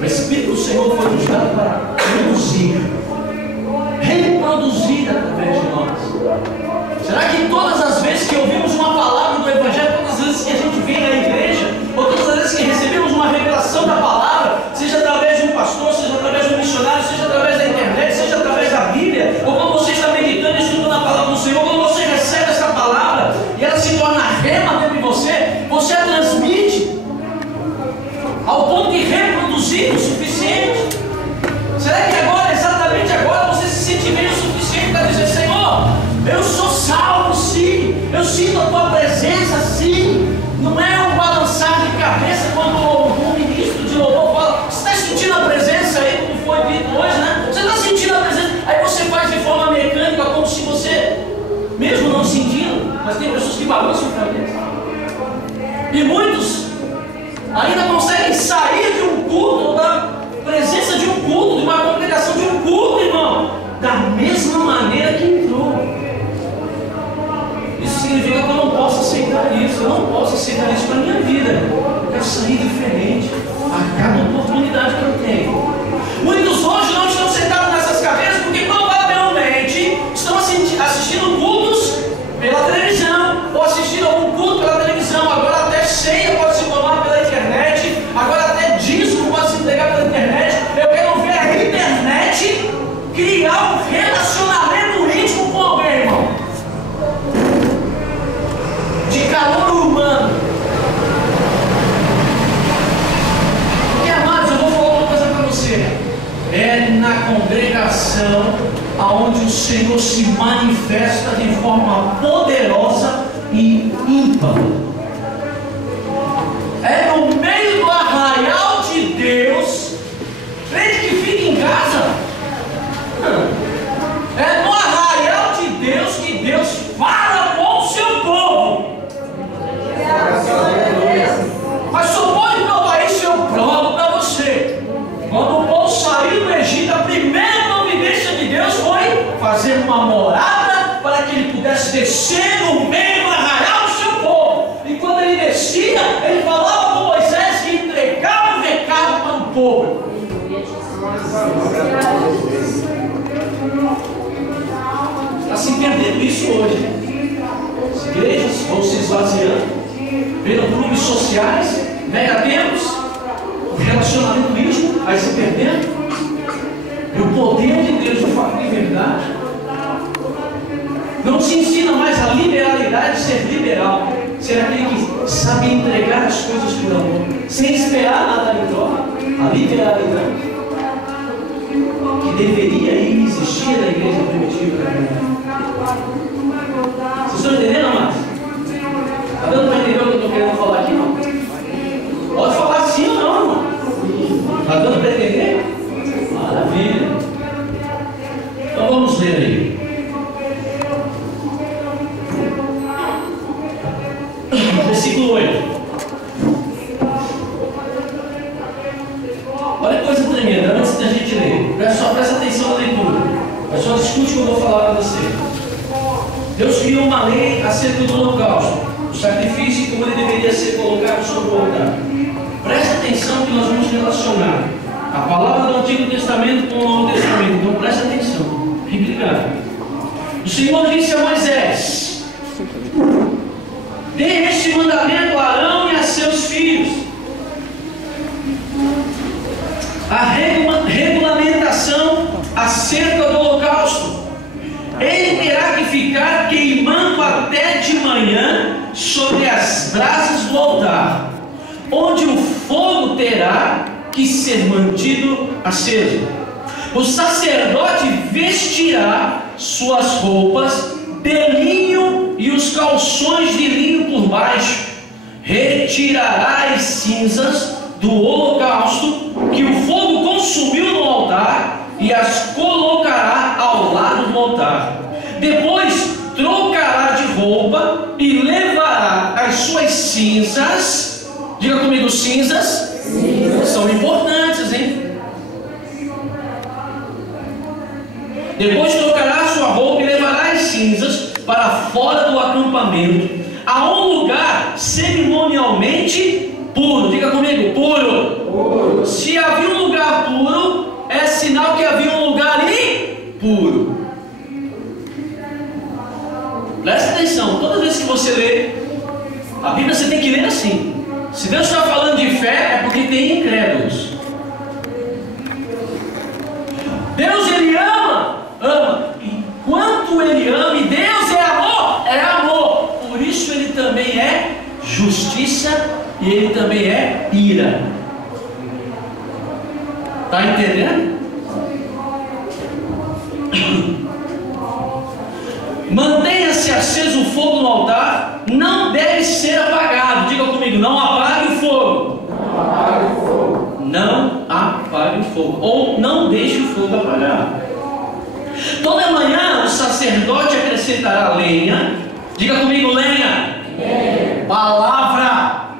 O Espírito do Senhor foi nos dado para produzir, reproduzir através de nós. Será que todas as vezes que ouvimos uma palavra do Evangelho, todas as vezes que a gente vem à igreja, ou todas as vezes que recebemos uma revelação da palavra, seja através de um pastor, seja através de um missionário, seja através da internet, seja através da Bíblia, ou quando você está meditando e estudando a palavra do Senhor, quando você recebe essa palavra e ela se torna rema dentro de você, você a transmite ao ponto de reproduzir o suficiente? Será que agora, exatamente agora, você se sente bem o suficiente para dizer: Senhor, eu sou salvo sim, eu sinto a tua presença sim? Não é um balançar de cabeça quando um ministro de louvor fala: você está sentindo a presença aí, como foi dito hoje, né? Você está sentindo a presença? Aí você faz de forma mecânica, como se você, mesmo não sentindo, mas tem pessoas que balançam a cabeça. E muitos ainda conseguem sair de um culto, ou da presença de um culto, de uma congregação, de um culto, irmão, da mesma maneira que entrou. Isso significa que eu não posso aceitar isso. Eu não posso aceitar isso para a minha vida. Eu quero sair diferente a cada oportunidade que eu tenho. Muitos hoje não estão sentados nessas cadeiras porque provavelmente estão assistindo cultos pela televisão, ou assistindo algum culto pela televisão. Agora até ceia pode se tomar pela internet, agora até disco pode se entregar pela internet. Eu quero ver a internet criar um relacionamento íntimo com alguém, irmão, de calor humano. Porque, amados, eu vou falar uma coisa para você: é na congregação aonde o Senhor se manifesta de forma poderosa e ímpar. É no meio do arraial de Deus. Crente que fica em casa, é no arraial de Deus que Deus fala com o seu povo. Mas só pode provar isso, eu provo para você. Quando o povo saiu do Egito, a primeira providência de Deus foi fazer uma morada para que ele pudesse descer no meio do arraial do seu povo. E quando ele descia, ele falava com Moisés e entregava o recado para o povo. Está se perdendo isso hoje. As igrejas vão se esvaziando, vendo clubes sociais, megatempos, o relacionamento íntimo vai se perdendo. E o poder de Deus, de fato, de verdade, não se ensina mais a liberalidade de ser liberal, ser aquele que sabe entregar as coisas por amor, sem esperar nada em troca. A liberalidade que deveria existir na igreja primitiva. Vocês estão entendendo, amados? Está dando para entender o que eu estou querendo falar aqui, não? Pode falar sim ou não, irmão? Está dando para entender? Maravilha. Então vamos ler aí. Versículo 8. Olha que coisa tremenda, antes da gente ler. Só presta atenção na leitura. Mas só escute o que eu vou falar para você. Deus criou uma lei acerca do holocausto, o sacrifício e como ele deveria ser colocado sobre o altar. Presta atenção que nós vamos relacionar a palavra do Antigo Testamento com o Novo Testamento. Então presta atenção. Fique ligado. O Senhor disse a Moisés: dê este mandamento a Arão e a seus filhos. A regulamentação acerca do holocausto. Ele terá que ficar queimando até de manhã sobre as brasas do altar, onde o fogo terá que ser mantido aceso. O sacerdote vestirá suas roupas de linho e os calções de linho por baixo. Retirará as cinzas do holocausto que o fogo consumiu no altar e as colocará ao lado do altar. Depois trocará de roupa e levará as suas cinzas. Diga comigo, cinzas. São importantes, hein? Depois trocará sua roupa e levará as cinzas para fora do acampamento, a um lugar cerimonialmente puro. Diga comigo, puro. Se havia um lugar você lê, a Bíblia você tem que ler assim. Se Deus está falando de fé, é porque tem incrédulos. Deus, Ele ama. E quanto Ele ama, e Deus é amor. Por isso Ele também é justiça e Ele também é ira. Está entendendo? Mantenha-se aceso o fogo no altar, não deve ser apagado. Diga comigo, não apague o fogo. Não apague o fogo. Não apague o fogo. Ou não deixe o fogo apagar. Toda manhã o sacerdote acrescentará lenha. Diga comigo, lenha. Palavra.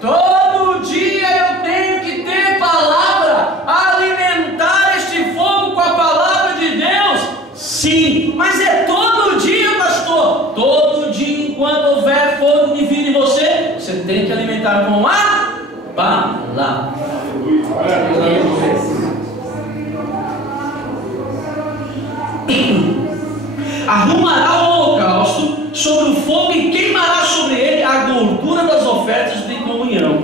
Todo dia eu tenho que ter palavra. Alimentar este fogo com a palavra de Deus. Sim, mas é todo dia, pastor. Todo dia, enquanto houver fogo divino em você, você tem que alimentar com a palavra. Arrumará o holocausto sobre o fogo e queimará sobre ele a gordura das ofertas de comunhão.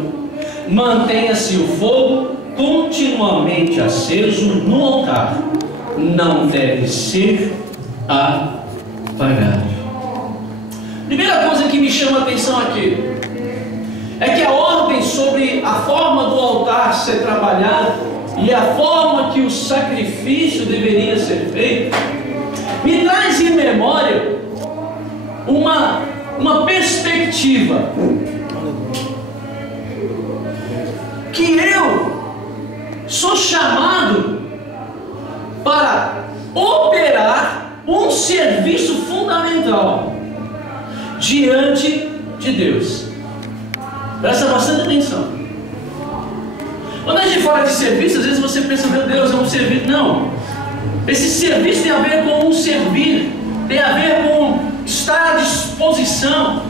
Mantenha-se o fogo continuamente aceso no altar, não deve ser apagado. Primeira coisa que me chama a atenção aqui é que a ordem sobre a forma do altar ser trabalhado e a forma que o sacrifício deveria ser feito me traz em memória uma perspectiva que eu sou chamado para operar um serviço fundamental diante de Deus. Presta bastante atenção. Quando a gente fala de serviço, às vezes você pensa, meu Deus, é um serviço. Não. Esse serviço tem a ver com um servir, tem a ver com estar à disposição,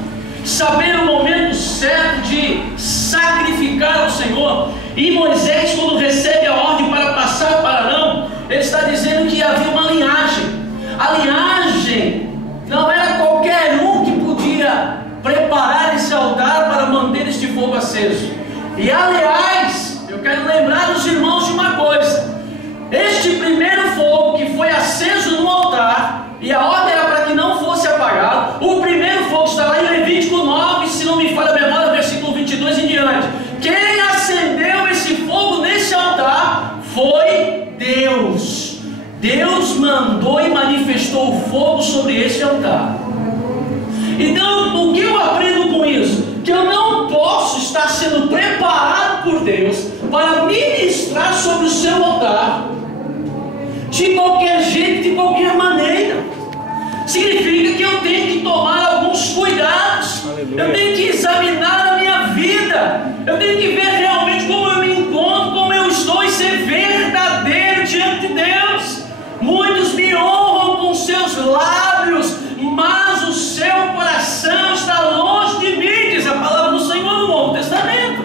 saber o momento certo de sacrificar ao Senhor. E Moisés, quando recebe a ordem para passar para Arão, ele está dizendo que havia uma linhagem. A linhagem não era qualquer um que podia preparar esse altar para manter este fogo aceso. E aliás, eu quero lembrar os irmãos de uma coisa: este primeiro fogo que foi aceso no altar, e a ordem era para que não fosse apagado, o primeiro fogo está lá em Levítico 9, se não me falha a memória, versículo 22 em diante. Quem acendeu esse fogo nesse altar foi Deus. Deus mandou e manifestou o fogo sobre esse altar. Então, o que eu aprendo com isso? Que eu não posso estar sendo preparado por Deus para ministrar sobre o seu altar de qualquer jeito, de qualquer maneira. Significa que eu tenho que tomar alguns cuidados. Aleluia. Eu tenho que examinar a minha vida. Eu tenho que ver realmente como eu me encontro, como eu estou, e ser verdadeiro diante de Deus. Muitos me honram com seus lábios, mas o seu coração está longe de mim, diz a palavra do Senhor no Novo Testamento.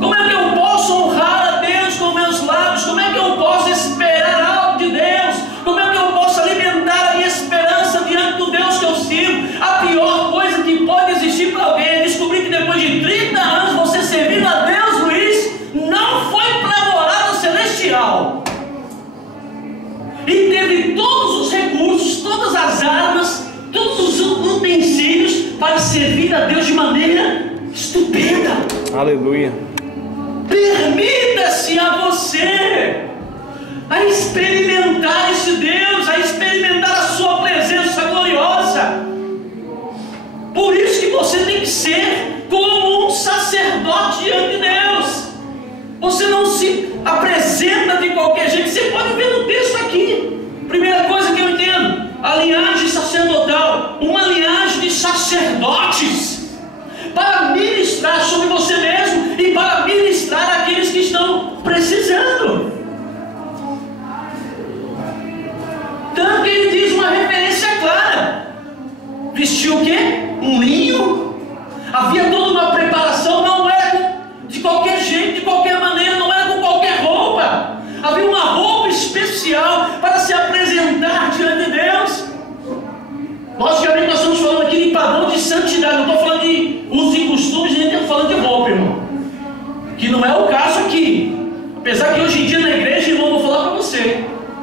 Como é que eu posso honrar a Deus com meus lábios? Como é que eu posso esperar algo de Deus? Como é que eu posso alimentar a minha esperança diante do Deus que eu sirvo? A pior coisa que pode existir para alguém é descobrir que depois de 30 anos você servindo a Deus, Luiz, não foi para a morada celestial. E teve todos os recursos, todas as armas, todos os utensílios para servir a Deus de maneira estupenda. Aleluia. Permita-se a você a experimentar esse Deus, a experimentar a sua presença gloriosa. Por isso que você tem que ser como um sacerdote diante de Deus. Você não se apresenta de qualquer jeito. Você pode ver no texto aqui. Primeira coisa que eu entendo: a linhagem sacerdotal, uma linhagem de sacerdotes, para ministrar sobre você mesmo e para ministrar aqueles que estão precisando. Tanto que ele diz uma referência clara: vestiu o quê? Um linho. Havia toda uma preparação, não era de qualquer jeito, de qualquer maneira, não era com qualquer roupa. Havia uma roupa especial para se apresentar diante de Deus. Logicamente nós estamos falando aqui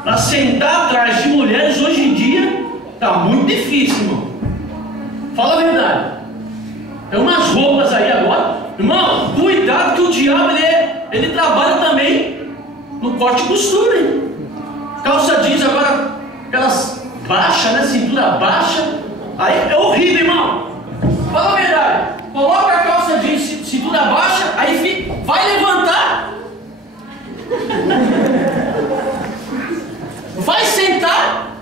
para sentar atrás de mulheres hoje em dia está muito difícil, irmão. Fala a verdade. Tem umas roupas aí agora, irmão, cuidado que o diabo ele trabalha também no corte e costura, hein? Calça jeans agora, aquelas baixas, né? Cintura baixa, aí é horrível, irmão. Fala a verdade. Coloca a calça jeans, cintura baixa, aí vai levantar, vai sentar.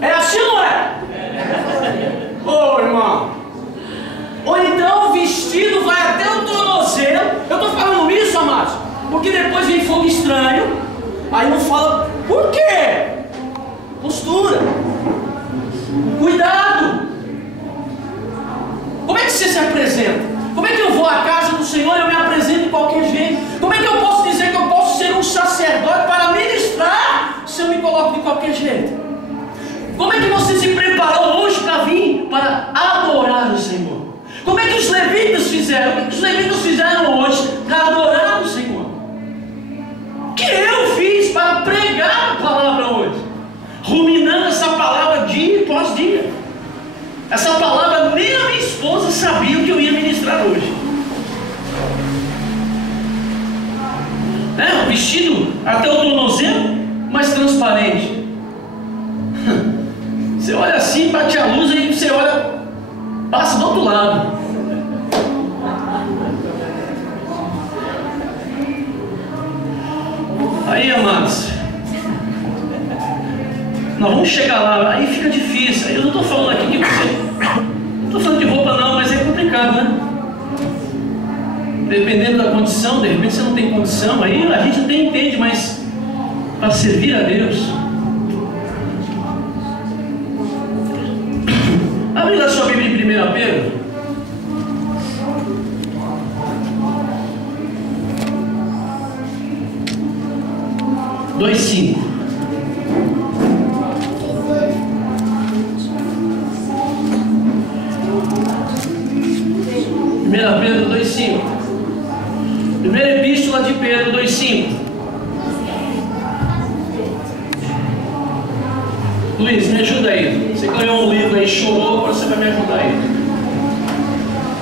É assim ou não é? Ô, irmão. Ou então o vestido vai até o tornozelo. Eu estou falando isso, amados, porque depois vem fogo estranho. Aí não fala por quê? Postura. Cuidado. Como é que você se apresenta? Como é que eu vou à casa do Senhor e eu me apresento de qualquer jeito? Como é que eu posso dizer que eu posso ser um sacerdote para ministrar se eu me coloco de qualquer jeito? Como é que você se preparou hoje para vir para adorar o Senhor? Como é que os levitas fizeram? O que os levitas fizeram hoje para adorar o Senhor? O que eu fiz para pregar a palavra hoje? Ruminando essa palavra dia após dia. Essa palavra nem a minha esposa sabia o que eu ia ministrar hoje. Um vestido até o tornozelo, mas transparente. Você olha assim, bate a luz e você olha, passa do outro lado. Aí, amados, nós vamos chegar lá, aí fica difícil. Eu não estou falando aqui que você, não estou falando de roupa não, mas é complicado, né? Dependendo da condição, de repente você não tem condição, aí a gente até entende, mas para servir a Deus. Abre lá sua Bíblia em 1 Pedro. Dois 5. Pedro 2,5. Primeira epístola de Pedro 2,5. Luiz, me ajuda aí. Você ganhou um livro aí, chorou, agora você vai me ajudar aí.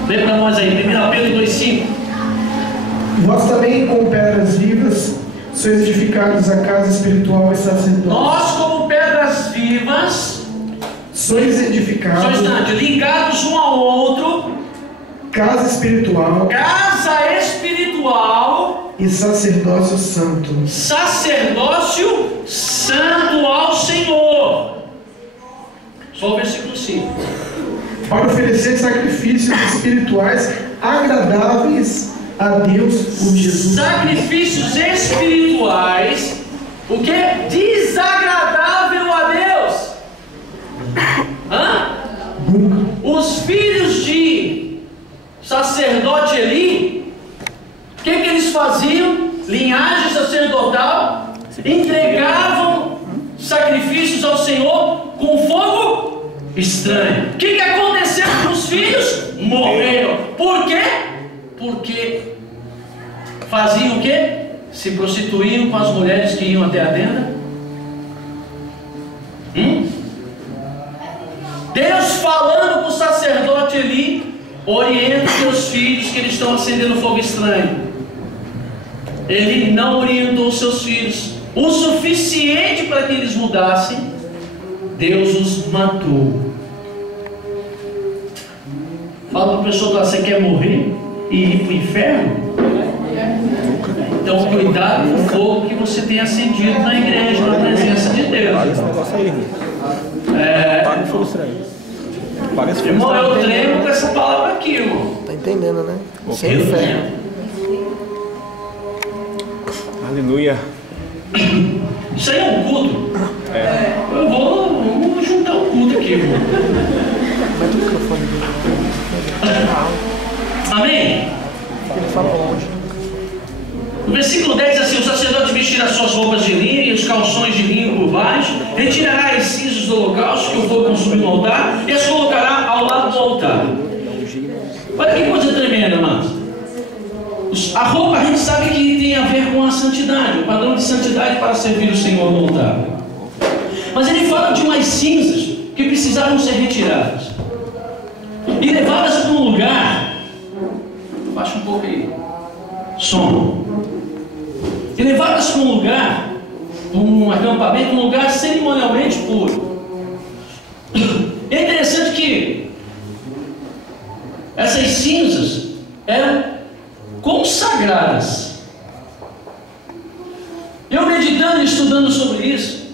Lê para nós aí, 1 Pedro 2,5. Vós também, com pedras vivas, sois edificados a casa espiritual e sacerdote. Nós, como pedras vivas, sois edificados, ligados um ao outro, casa espiritual e sacerdócio santo. Sacerdócio santo ao Senhor. Só o versículo 5. Para oferecer sacrifícios espirituais agradáveis a Deus por Jesus. Sacrifícios espirituais, o que? Desagradável a Deus. Os filhos de sacerdote Eli, o que eles faziam? Linhagem sacerdotal, entregavam sacrifícios ao Senhor com fogo estranho. O que aconteceu com os filhos? Morreram. Por quê? Porque faziam o quê? Se prostituíam com as mulheres que iam até a tenda. Deus falando com o sacerdote Eli, orienta seus filhos que eles estão acendendo fogo estranho. Ele não orientou seus filhos o suficiente para que eles mudassem. Deus os matou. Fala para a pessoa: você quer morrer e ir para o inferno? Então cuidado com o fogo que você tem acendido na igreja, na presença de Deus. Irmão, eu tremo com essa palavra aqui, irmão. Tá entendendo, né? Sem fé. Aleluia. Isso aí é um culto. Vamos juntar um culto aqui, irmão. Amém? Ele fala longe. No versículo 10 diz assim: o sacerdote vestirá suas roupas de linho e os calções de linho por baixo, retirará as cinzas do holocausto que o fogo consumiu no altar e as colocará ao lado do altar. Olha que coisa tremenda, irmãos. a roupa a gente sabe que tem a ver com a santidade, o padrão de santidade para servir o Senhor no altar. Mas ele fala de umas cinzas que precisavam ser retiradas e levadas para um lugar. Baixa um pouco aí, som. E levadas para um lugar, um acampamento, um lugar cerimonialmente puro. É interessante que essas cinzas eram consagradas. Eu meditando e estudando sobre isso,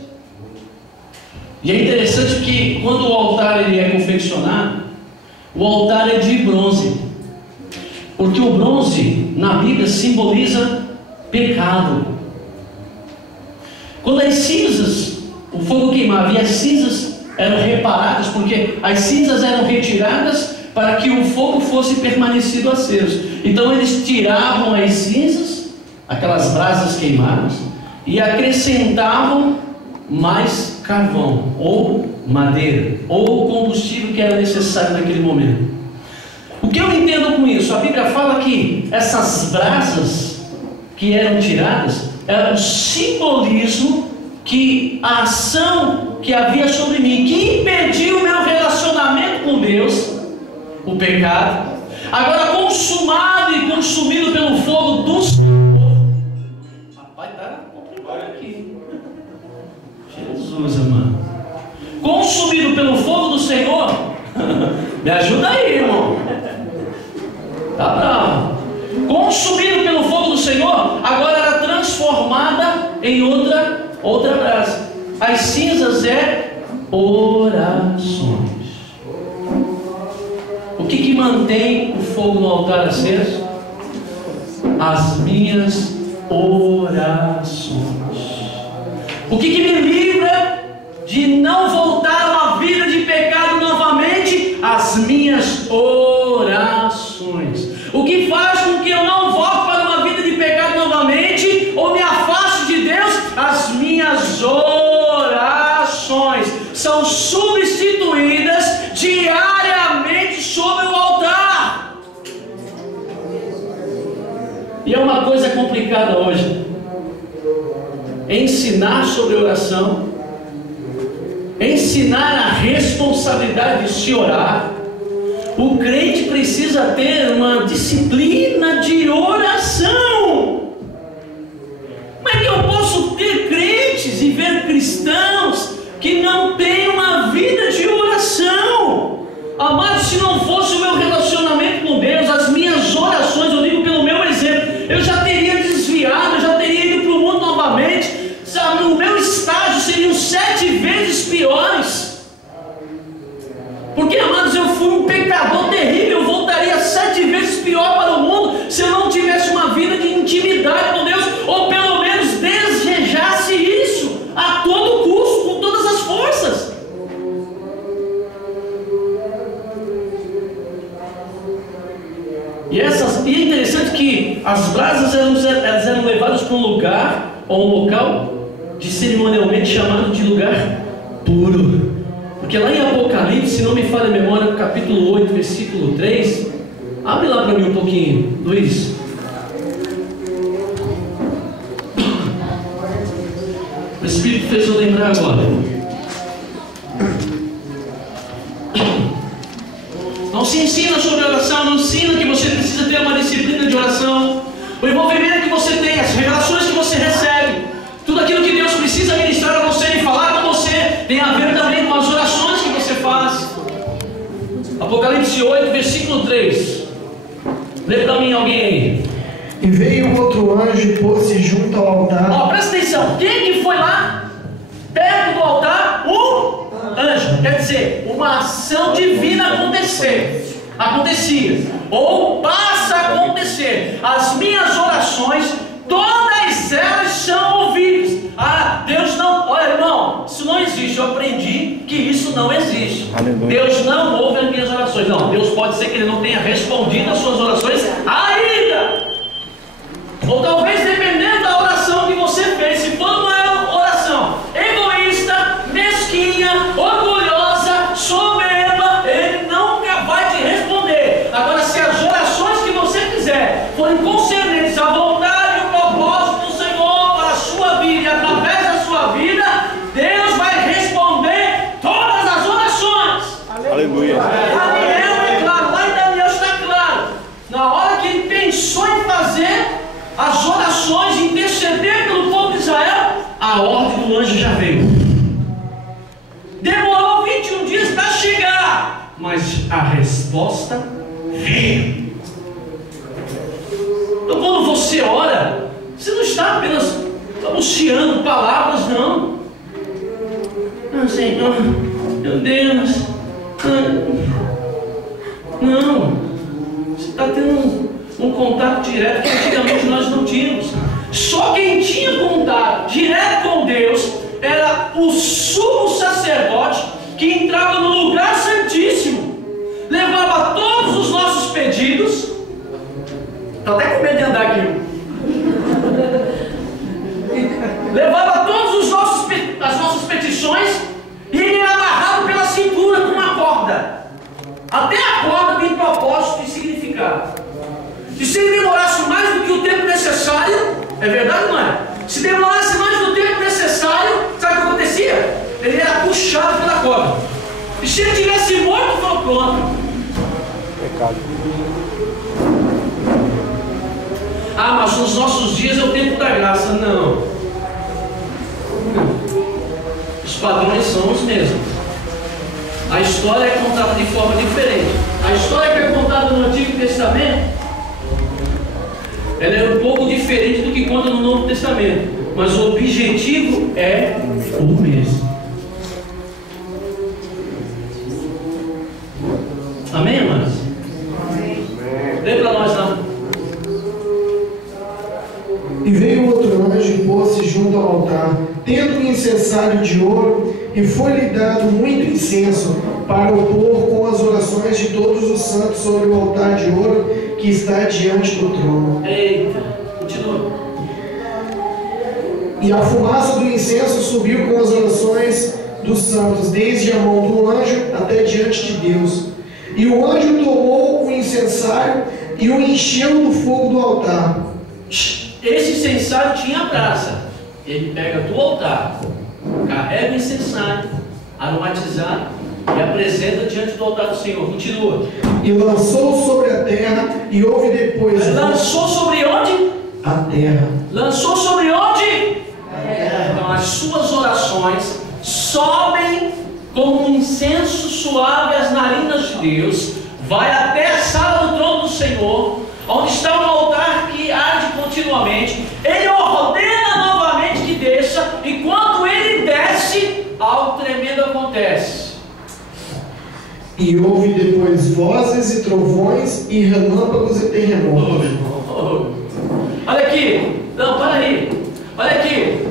e é interessante que quando o altar ele é confeccionado, o altar é de bronze, porque o bronze na Bíblia simboliza pecado. Quando as cinzas, o fogo queimava e as cinzas eram reparadas, porque as cinzas eram retiradas para que o fogo fosse permanecido aceso. Então eles tiravam as cinzas, aquelas brasas queimadas, e acrescentavam mais carvão, ou madeira, ou combustível que era necessário naquele momento. O que eu entendo com isso? A Bíblia fala que essas brasas que eram tiradas era um simbolismo que a ação que havia sobre mim, que impediu o meu relacionamento com Deus, o pecado, agora consumado e consumido pelo fogo do Senhor. Rapaz, tá complicado aqui. Jesus, amado. Consumido pelo fogo do Senhor. Me ajuda aí, irmão. Tá bravo. Consumido pelo fogo do Senhor, agora era transformada em outra brasa. As cinzas é orações. O que mantém o fogo no altar aceso? As minhas orações. O que me livra de não voltar a uma vida de pecado novamente? As minhas orações. O que faz com que eu não volte para uma vida de pecado novamente, ou me afaste de Deus? As minhas orações são substituídas diariamente sobre o altar. E é uma coisa complicada hoje ensinar sobre oração, ensinar a responsabilidade de se orar. O crente precisa ter uma disciplina de oração. Como é que eu posso ter crentes e ver cristãos que não têm uma vida de oração? Amado, se não fosse o meu relacionamento com Deus, as minhas orações, eu digo pelo meu exemplo, eu já teria desviado, eu já teria ido para o mundo novamente. Sabe, o meu estágio seriam 7 vezes piores. Porque, amados, eu fui um pecador terrível. Eu voltaria 7 vezes pior para o mundo se eu não tivesse uma vida de intimidade com Deus, ou pelo menos desejasse isso a todo custo, com todas as forças. E é interessante que as brasas eram levadas para um lugar, ou um local de cerimonialmente chamado de lugar puro. Porque lá em Apocalipse, se não me falha a memória, capítulo 8, versículo 3, abre lá para mim um pouquinho, Luiz. O Espírito fez eu lembrar agora. Não se ensina sobre oração, não ensina que você precisa ter uma disciplina de oração, o envolvimento que você tem, as revelações que você recebe, tudo aquilo que Deus precisa ministrar a você e falar com você, tem a ver também com as orações que você faz. Apocalipse 8, versículo 3. Lê para mim alguém aí. E veio outro anjo e pôs-se junto ao altar. Presta atenção, quem que foi lá perto do altar? O anjo. Quer dizer, uma ação divina acontecia, ou passa a acontecer. As minhas orações, todas elas são ouvidas. Deus não, olha irmão, isso não existe. Eu aprendi que isso não existe. Aleluia. Deus não ouve as minhas orações. Não, Deus pode ser que Ele não tenha respondido às suas orações ainda, ou talvez dependendo da oração que você fez. Se for uma oração egoísta, mesquinha, orgulhosa, soberba, Ele nunca vai te responder. Agora, se as orações que você fizer forem concernentes a ordem do anjo já veio. Demorou 21 dias para chegar, mas a resposta veio. Então, quando você ora, você não está apenas anunciando palavras, não. Ah, Senhor, meu Deus. Não. Você está tendo um contato direto que antigamente nós não tínhamos. Só quem tinha contato direto com Deus era o sumo sacerdote, que entrava no lugar santíssimo, levava todos os nossos pedidos. Estou até com medo de andar aqui. Levava todas as nossas petições, e ele era amarrado pela cintura com uma corda. Até a corda tem propósito e significado. E se ele demorasse mais do que o tempo necessário, é verdade ou não é? Se demorasse mais do tempo necessário, sabe o que acontecia? Ele era puxado pela corda. E se ele tivesse morto, foi pronto. Pecado. Ah, mas nos nossos dias é o tempo da graça. Não. Os padrões são os mesmos. A história é contada de forma diferente. A história que é contada no Antigo Testamento, ela é um pouco diferente do que conta no Novo Testamento, mas o objetivo é o mesmo. Amém, amados? Lê para nós lá. E veio outro anjo e pôs-se junto ao altar, tendo um incensário de ouro, e foi-lhe dado muito incenso para o pôr com as orações de todos os santos sobre o altar de ouro que está diante do trono. Eita, continua. E a fumaça do incenso subiu com as orações dos santos, desde a mão do anjo até diante de Deus. E o anjo tomou o incensário e o encheu do fogo do altar. Esse incensário tinha brasa. Ele pega do altar, carrega o incensário aromatizado e apresenta diante do altar do Senhor. Continua. E lançou sobre a terra, e houve depois... Lançou sobre onde? A terra. Lançou sobre onde? Então as suas orações sobem como um incenso suave às narinas de Deus, vai até a sala do trono do Senhor, onde está um altar que arde continuamente. Ele ordena novamente que desça, e quando ele desce, algo tremendo acontece. E houve depois vozes e trovões e relâmpagos e terremotos. Olha aqui, não, para aí. Olha aqui,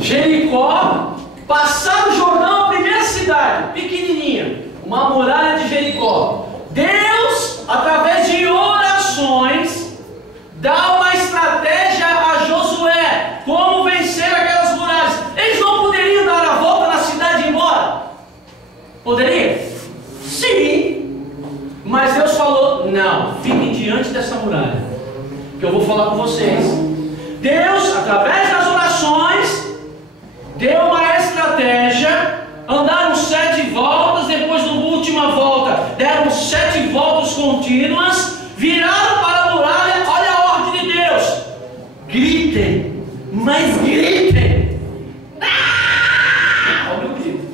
Jericó, passar o Jordão, a primeira cidade, pequenininha, uma muralha de Jericó. Deus, através de orações, dá uma estratégia a Josué, como vencer aquelas muralhas. Eles não poderiam dar a volta na cidade e ir embora? Poderia? Sim, mas Deus falou, não, fiquem diante dessa muralha, que eu vou falar com vocês. Deus, através das orações, deu uma estratégia. Andaram 7 voltas, depois da última volta deram 7 voltas contínuas, viraram para a muralha. Olha a ordem de Deus: gritem, mas gritem. Olha o grito.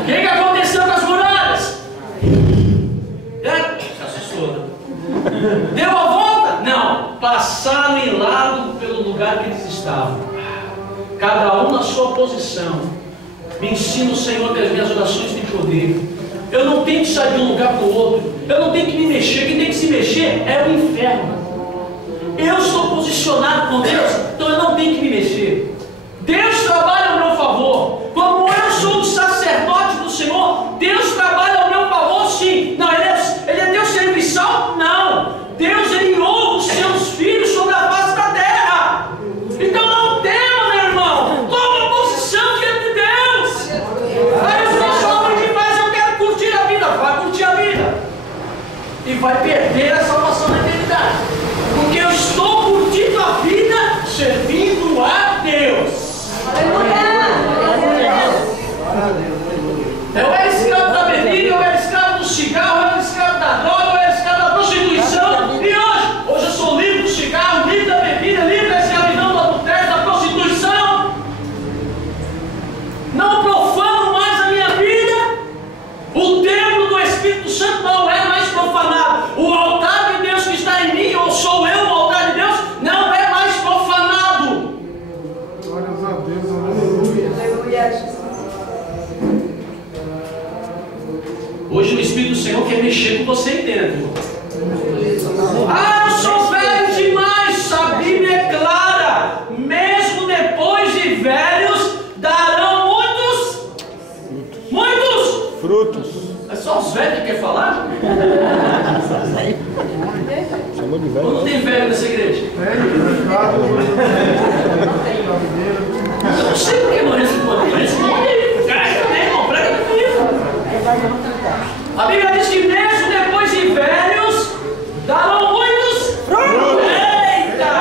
O que aconteceu com as muralhas? Se assustou. Deu a volta? Não, passaram em lado pelo lugar que eles estavam, cada um na sua posição. Me ensina o Senhor que as minhas orações têm poder. Eu não tenho que sair de um lugar para o outro, eu não tenho que me mexer. Quem tem que se mexer é o inferno. Eu estou posicionado com Deus, então eu não tenho que me mexer. Deus trabalha ao meu favor. Como eu sou o sacerdote do Senhor, Deus trabalha ao meu favor, sim. Não, ele é Deus serviçal? Não. Deus, ele honra os seus filhos sobre a face da terra. Então não tema, meu irmão. Toma posição diante de Deus. Aí os nossos homens de paz, eu quero curtir a vida. Vai curtir a vida. E vai perder a salvação na eternidade. Porque eu estou curtindo a vida servindo a Deus. Eu era escravo da bebida, eu era escravo do cigarro, eu era escravo da droga, eu era escravo da prostituição. E hoje eu sou livre do cigarro, livre da bebida. mexer com você aí dentro, irmão. Ah, eu sou velho demais. A Bíblia é clara. Mesmo depois de velhos, darão muitos Frutos. É só os velhos que quer falar? Chamou de Ou velho. não tem velho nessa igreja? Eu não sei por que não responde. Responde aí. Prega também, irmão. Prega comigo. A Bíblia diz que mesmo depois de velhos, darão muitos frutos. Eita!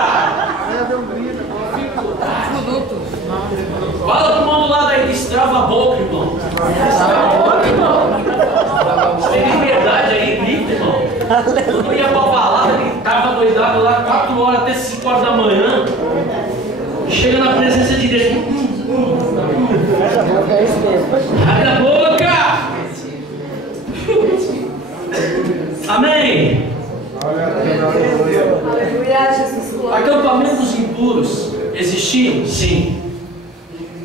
Fala pro mano lá daí, destrava a boca, irmão. Destrava a boca, irmão. Você tem liberdade aí, grita, irmão. Eu ia pra balada, gritava doidado lá 4 horas até 5 horas da manhã. Chega na presença de Deus. Abre a boca! Amém! Acampamentos impuros existiam? Sim.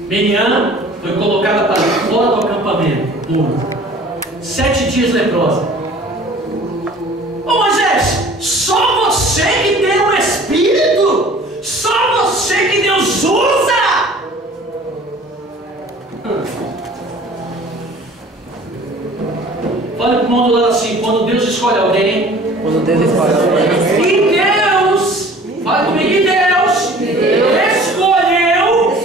Miriam foi colocada para fora do acampamento puro. 7 dias leprosa. Ô Moisés, só você que tem um espírito? Só você que Deus usa? Fala pro mundo lá assim, quando Deus escolhe alguém. Quando Deus escolhe alguém. E Deus, fala comigo, e Deus escolheu.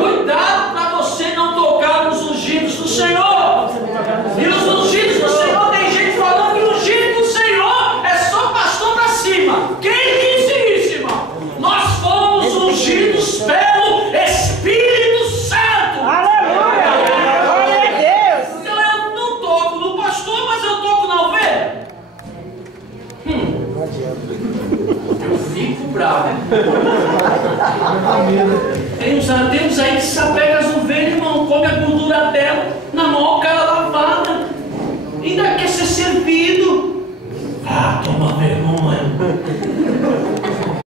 Cuidado para você não tocar nos ungidos do Senhor. E os ungidos do Senhor, tem gente falando que o ungido do Senhor é só pastor para cima. Quem disse isso, irmão? Nós fomos ungidos pelo Espírito Santo. Aleluia! Glória a Deus! Então eu não toco no pastor, mas eu toco na ovelha. Eu fico bravo. Tem uns aí que se apegam às ovelhas, irmão, come a gordura dela, na mão cara lavada, ainda quer ser servido. Ah, toma vergonha.